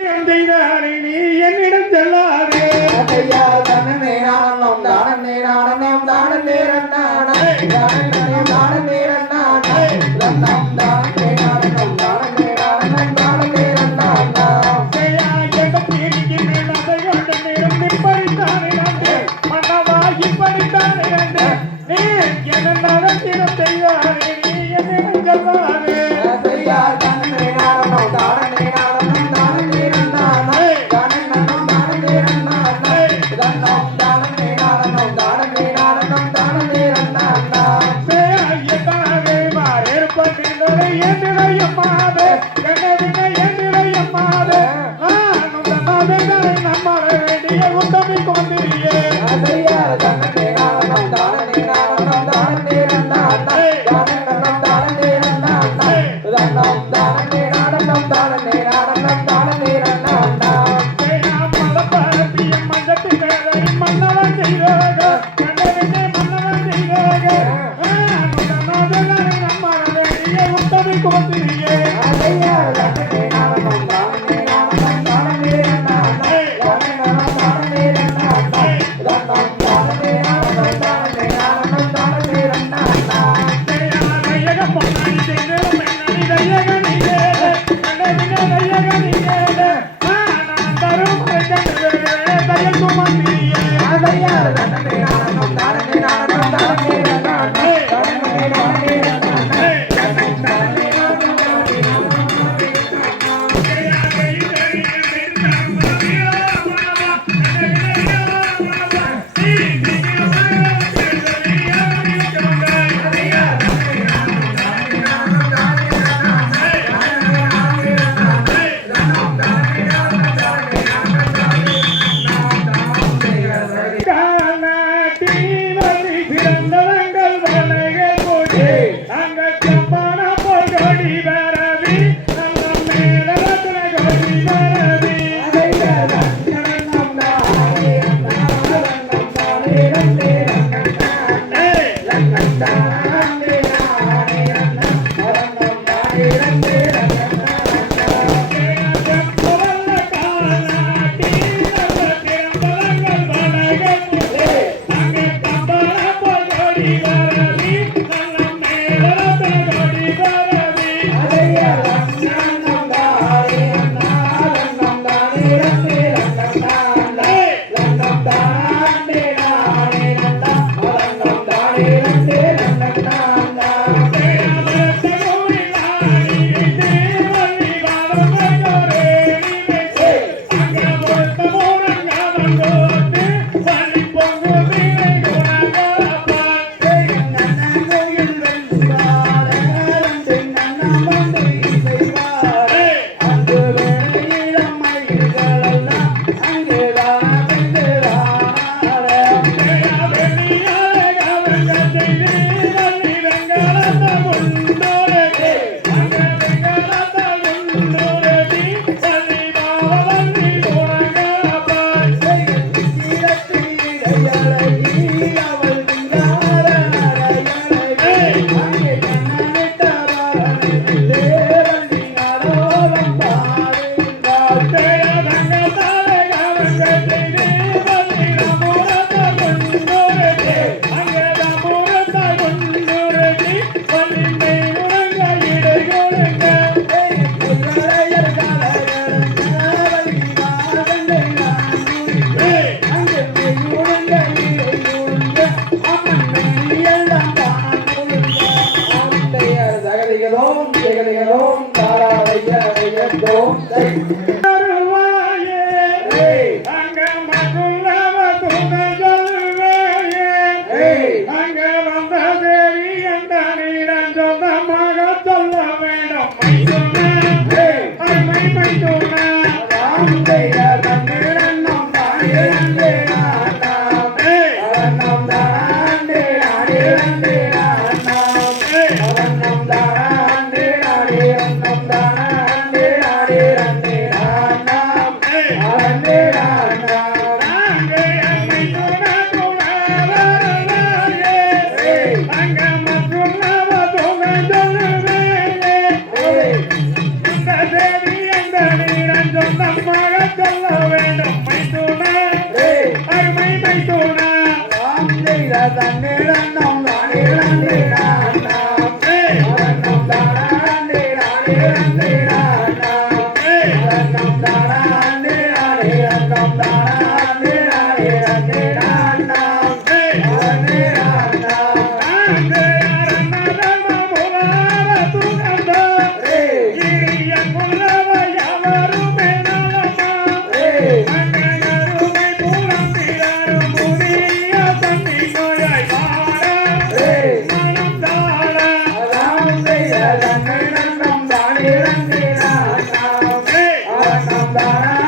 நீ என்னிடம் செல்லாதே தானே நானும் தானே நானும் தானே நேரம் நானே தானே நேரம் நானே தானம் தானே நானும் தானே நானும் தானே நேரம் நானா செய்யா எந்த தீரிக்கு நதையோட நேரம் நிப்படித்தானே நன்றே மனவா இப்படித்தானே நன்றே நீ என்ன நடத்தினம் செய்யாதே நீ என்னிடம் செல்லாதே செய்யா தானே நானும் தானே நானும் தானே நேரம் நானே தானே நானும் தானே நேரம் நானே தானம் தானே நானும் தானே நானும் தானே நேரம் நானா செய்யா எதாவே மாறேற்பட்டினோட என்னிடையம்மாதே என்னவினை என்னிடையம்மாதே நானும் தன்னாதே நம்மள வேண்டிய உத்தமி கொண்டிரியே செய்யா தானே நானும் தானே நானும் தானே நேரம் நானா தானே நானும் தானே நேரம் நானா தானம் தானே நானும் தானே நானும் தானே நேரம் நானா செய்யா மலப்பரப்பிய மஞ்சத்தினரை மன்னவன் செய்தாக என்னவினை மன்னவன் செய்தாக நானும் தன்னாதே நம்மள வேண்டிய உத்தமி கொண்டிரியே செய்யா தானே நானும் தானே நானும் தானே நேரம் நானா தானே நானும் தானே நேரம் நானா தானம் தானே நானும் சொல்ல வேண்டும் மைத்துனா அருமை மைத்துனா நாம் செய்த தன்னிடம் தானே தானா